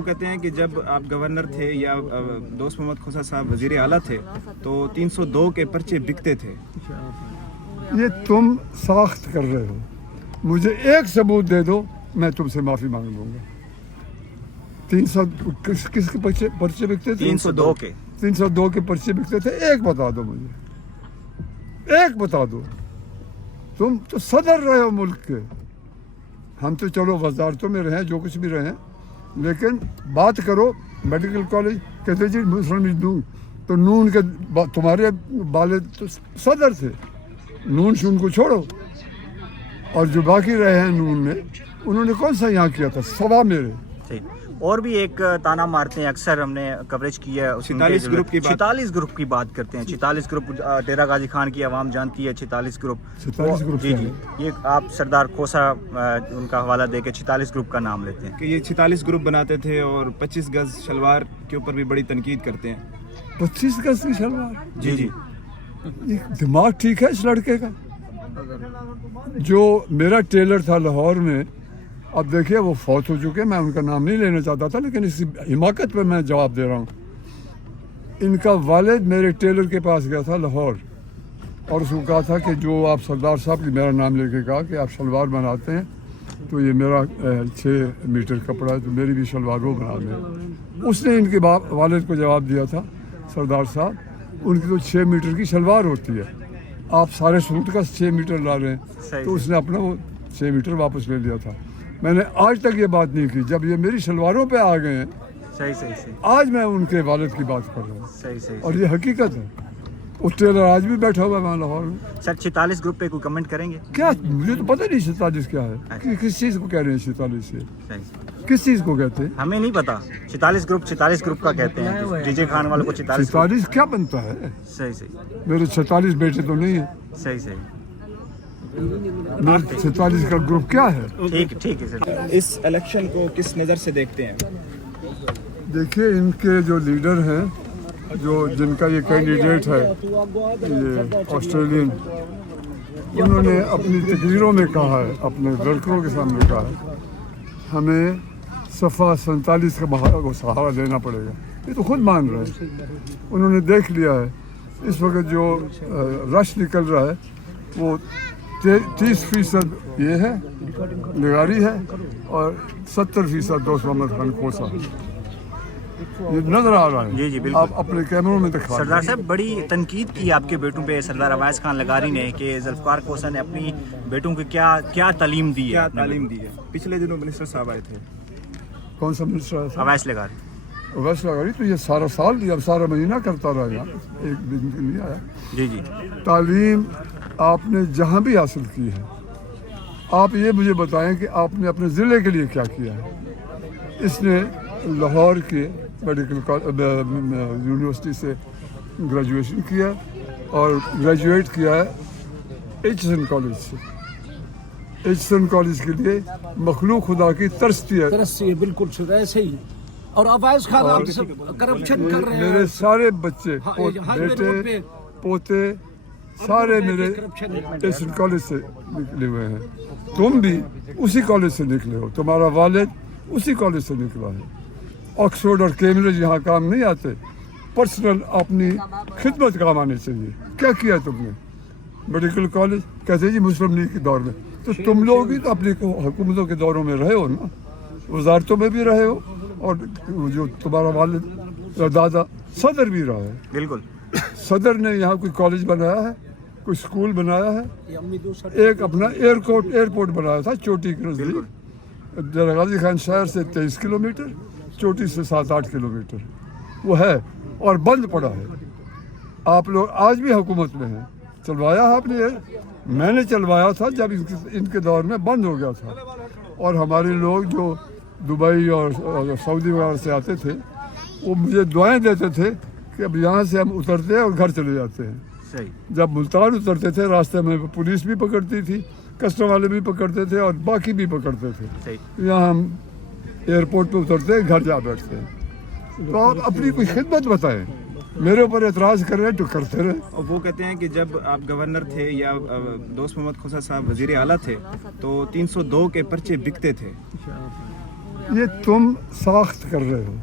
وہ कहते हैं कि जब आप गवर्नर थे या दोस्त मोहम्मद खोसा साहब वजीर आला थे तो 302 के पर्चे बिकते थे। ये तुम साख्त कर रहे हो, मुझे एक सबूत दे दो, मैं तुमसे माफ़ी मांग लूँगा। 300 किसके पर्चे बिकते थे? 302 के 302 के पर्चे बिकते थे। एक बता दो मुझे, एक बता दो। तुम तो सदर रहे हो मुल्क के, हम तो चलो वजारतों में रहे, जो कुछ भी रहे, लेकिन बात करो मेडिकल कॉलेज। कहते जी मुस्लिम नून, तो नून के तुम्हारे वालिद तो सदर थे, नून शून को छोड़ो, और जो बाकी रहे हैं नून में, उन्होंने कौन सा यहाँ किया था? सवा मेरे। और भी एक ताना मारते हैं, अक्सर हमने कवरेज किया है 46 ग्रुप की बात। 46 ग्रुप की बात करते हैं। 46 ग्रुप डेरा गाजी खान की आवाम जानती है। 46 ग्रुप 46 ग्रुप जी जी, ये आप सरदार खोसा उनका हवाला दे के 46 ग्रुप का नाम लेते हैं कि ये 46 ग्रुप बनाते थे और 25 गज शलवार के ऊपर भी बड़ी तनकीद करते हैं। 25 गज की शलवार? जी जी, ये दिमाग ठीक है इस लड़के का? जो मेरा टेलर था लाहौर में, अब देखिए वो फौत हो चुके, मैं उनका नाम नहीं लेना चाहता था, लेकिन इसी हिमाकत पे मैं जवाब दे रहा हूँ। इनका वालिद मेरे टेलर के पास गया था लाहौर, और उसको कहा था कि जो आप सरदार साहब की, मेरा नाम लेके कहा कि आप शलवार बनाते हैं, तो ये मेरा 6 मीटर कपड़ा है, तो मेरी भी शलवार वो बना दें। उसने इनके वालिद को जवाब दिया था, सरदार साहब, उनकी तो 6 मीटर की शलवार होती है, आप सारे सूट का 6 मीटर ला रहे हैं। तो उसने अपना वो 6 मीटर वापस ले लिया था। मैंने आज तक ये बात नहीं की। जब ये मेरी शलवारों पे आ गए हैं, सही सही सही, आज मैं उनके वालिद की बात कर रहा हूँ, सही सही। और ये हकीकत है। वो टेलर आज भी बैठा हुआ है वहाँ लाहौर में। सर 46 ग्रुप पे कोई कमेंट करेंगे? क्या, मुझे तो पता नहीं 47 क्या है, किस चीज़ को कह रहे हैं 46 से? सही, किस चीज़ को कहते हैं? हमें नहीं पता। 46 ग्रुप का कहते हैं। डीजे खान वालों को 46 ग्रुप। 46 क्या बनता है? सही सही मेरे 46 बेटे तो नहीं है, सही सही, मेरे 46 का ग्रुप क्या है? ठीक है सर। इस इलेक्शन को किस नज़र से देखते हैं? देखिए, इनके जो लीडर हैं, जो जिनका ये कैंडिडेट है, ये ऑस्ट्रेलियन, उन्होंने अपनी तकरीरों में कहा है, अपने वर्करों के सामने कहा है, हमें सफ़ा 47 का सहारा लेना पड़ेगा। ये तो खुद मान रहे हैं, उन्होंने देख लिया है। इस वक्त जो रश निकल रहा है वो 30% ये है लगारी है, और 70% दोस्त मोहम्मद खान खोसा है। ये नजर आ रहा है। जी जी बिल्कुल। आप अपने कैमरों में दिखा। सरदार साहब, बड़ी तनकीद की आपके बेटों पे सरदार अवैस खान लगारी ने कि जुल्फकार खोसा ने अपनी बेटों को क्या तालीम दी है? क्या तालीम दी है? पिछले दिनों मिनिस्टर साहब आए थे। कौन सा मिनिस्टर है? अवैस लगारी। अवैस लगारी तो ये सारा साल दिया, अब सारा महीना करता रहा, यहाँ एक दिन के लिए आया। जी जी, तालीम आपने जहाँ भी हासिल की है, आप ये मुझे बताएं कि आपने अपने ज़िले के लिए क्या किया है। इसने लाहौर के मेडिकल यूनिवर्सिटी से ग्रेजुएशन किया, और ग्रेजुएट किया है एचसन कॉलेज से। एचसन कॉलेज के लिए मखलूक खुदा की तरसती है, बिल्कुल ऐसे ही। और अवैस खान आप करप्शन कर रहे हैं। मेरे सारे बच्चे, बेटे, पोते, सारे मेरे एचसन कॉलेज से निकले हुए हैं। तुम भी उसी कॉलेज से निकले हो, तुम्हारा वालिद उसी कॉलेज से निकला है। ऑक्सफोर्ड और कैम्ब्रिज यहाँ काम नहीं आते, पर्सनल अपनी खिदमत काम आने चाहिए। क्या किया तुमने? मेडिकल कॉलेज कहते जी मुस्लिम लीग के दौर में, तो तुम लोग भी तो अपनी हुकूमतों के दौरों में रहे हो ना, वजारतों में भी रहे हो, और जो तुम्हारा वालिद दादा सदर भी रहा है। बिल्कुल। सदर ने यहाँ कोई कॉलेज बनाया है, कोई स्कूल बनाया है, एक अपना एयरपोर्ट बनाया था चोटी के नजदीक, डेरा गाजी खान शहर से 23 किलोमीटर, चोटी से 7-8 किलोमीटर वो है, और बंद पड़ा है। आप लोग आज भी हुकूमत में हैं, चलवाया आपने? मैंने चलवाया था जब इनके दौर में बंद हो गया था। और हमारे लोग जो दुबई और सऊदी वगैरह से आते थे, वो मुझे दुआएं देते थे कि अब यहाँ से हम उतरते हैं और घर चले जाते हैं। सही। जब मुल्तान उतरते थे, रास्ते में पुलिस भी पकड़ती थी, कस्टम वाले भी पकड़ते थे, और बाकी भी पकड़ते थे। सही। यहाँ हम एयरपोर्ट पे उतरते हैं, घर जा बैठते हैं। तो आप अपनी कोई खिदमत बताएं, मेरे ऊपर एतराज़ कर रहे हैं तो करते रहे। और वो कहते हैं कि जब आप गवर्नर थे या दोस्त मोहम्मद खोसा साहब वजीर आला थे तो 302 के पर्चे बिकते थे। یہ تم ساخت کر رہے ہو.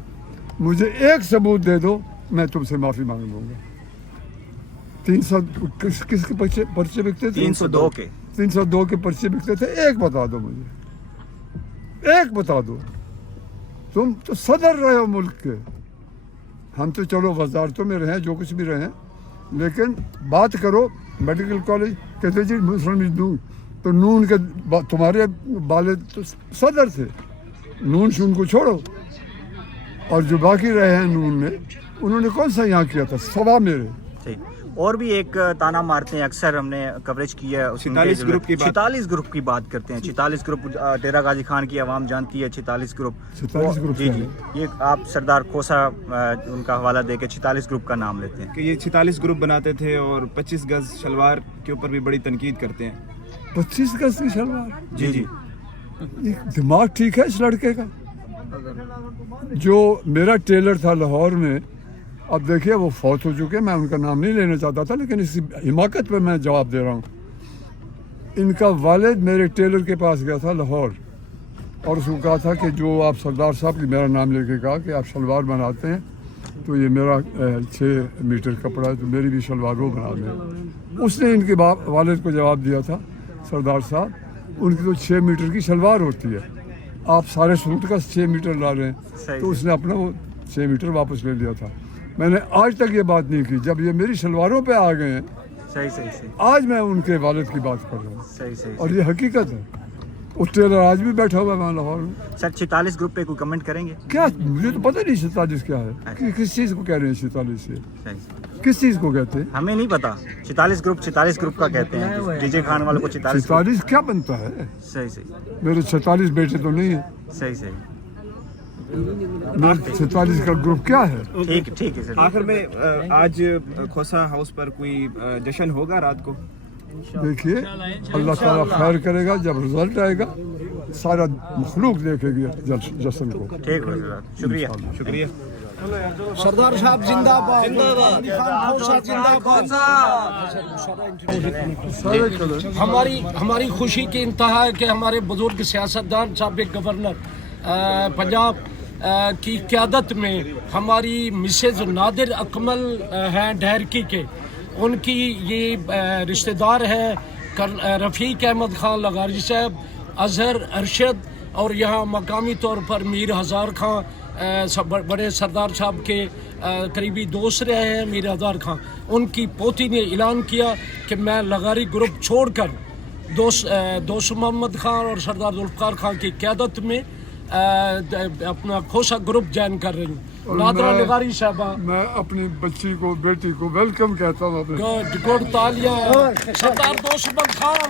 مجھے ایک ثبوت دے دو, میں تم سے معافی مانگ لوں گا. 300 کس کے پرچے بکتے تھے؟ 302 کے. 302 کے پرچے بکتے تھے. ایک بتا دو مجھے, ایک بتا دو. تم تو صدر رہے ہو ملک کے. ہم تو چلو وزارتوں میں رہیں, جو کچھ بھی رہیں, لیکن بات کرو میڈیکل کالج. کہتے جی مسلم نون, تو نون کے تمہارے والد تو صدر تھے. نون شون کو چھوڑو, اور جو باقی رہے ہیں نون میں, انہوں نے کون سا یہاں کیا تھا سوا میرے. اور بھی ایک تانا مارتے ہیں, اکثر ہم نے کوریج کی ہے, 46 گروپ کی بات. 46 گروپ کی بات کرتے ہیں. 46 گروپ ڈیرہ غازی خان کی عوام جانتی ہے. 46 گروپ 46 گروپ جی جی, یہ آپ سردار کھوسا ان کا حوالہ دے کے 46 گروپ کا نام لیتے ہیں کہ یہ 46 گروپ بناتے تھے اور 25 گز شلوار کے اوپر بھی بڑی تنقید کرتے ہیں. 25 گز کی شلوار. جی جی. یہ دماغ ٹھیک ہے اس لڑکے کا؟ جو میرا ٹیلر تھا لاہور میں, اب دیکھیے وہ فوت ہو چکے, میں ان کا نام نہیں لینا چاہتا تھا, لیکن اس حماقت پہ میں جواب دے رہا ہوں. ان کا والد میرے ٹیلر کے پاس گیا تھا لاہور, اور اس کو کہا تھا کہ جو آپ سردار صاحب کی میرا نام لے کے کہا کہ آپ شلوار بناتے ہیں, تو یہ میرا 6 میٹر کپڑا ہے, تو میری بھی شلوار وہ بنا دیں. اس نے ان کے والد کو جواب دیا تھا, سردار صاحب ان کی تو 6 میٹر کی شلوار ہوتی ہے, آپ سارے سوٹ کا 6 میٹر لا رہے ہیں. تو اس نے اپنا وہ 6 میٹر واپس لے لیا تھا. میں نے آج تک یہ بات نہیں کی. جب یہ میری شلواروں پہ آ گئے ہیں, صحیح, آج میں ان کے والد کی بات کر رہا ہوں, صحیح. اور یہ حقیقت ہے. اس ٹیلر آج بھی بیٹھا ہوا ہے وہاں لاہور میں. سر 46 گروپ پہ کوئی کمنٹ کریں گے؟ کیا, مجھے تو پتہ نہیں 46 کیا ہے, کس چیز کو کہہ رہے ہیں 46 سے, صحیح, کس چیز کو کہتے ہیں؟ ہمیں نہیں پتا. 46 گروپ کا کہتے ہیں. ڈی جے خان والوں کو 46 گروپ. 46 کیا بنتا ہے؟ صحیح. میرے 46 بیٹے تو نہیں ہیں. صحیح. میرے 46 کا گروپ کیا ہے؟ ٹھیک ہے سر. آخر میں آج کھوسا ہاؤس پر کوئی جشن ہوگا رات کو؟ دیکھیے اللہ تعالیٰ خیر کرے گا, جب رزلٹ آئے گا سارا مخلوق دیکھے گی جشن کو. ٹھیک ہے, شکریہ. سردار صاحب زندہ باد, ہماری خوشی کی انتہا ہے کہ ہمارے بزرگ سیاستدان سابق گورنر پنجاب کی قیادت میں ہماری مسز نادر اکمل ہیں ڈھیرکی کے, ان کی یہ رشتہ دار ہے رفیق احمد خان لغاری صاحب, اظہر ارشد, اور یہاں مقامی طور پر میر ہزار خان بڑے سردار صاحب کے قریبی دوست رہے ہیں. میر ہزار خان, ان کی پوتی نے اعلان کیا کہ میں لغاری گروپ چھوڑ کر دوست محمد خان اور سردار ذوالفقار خان کی قیادت میں اپنا کھوسا گروپ جوائن کر رہی ہوں. نادرا لغاری صاحبہ, میں اپنی بچی کو, بیٹی کو ویلکم کہتا ہوں. گڈ تالیاں. سردار دوست محمد خان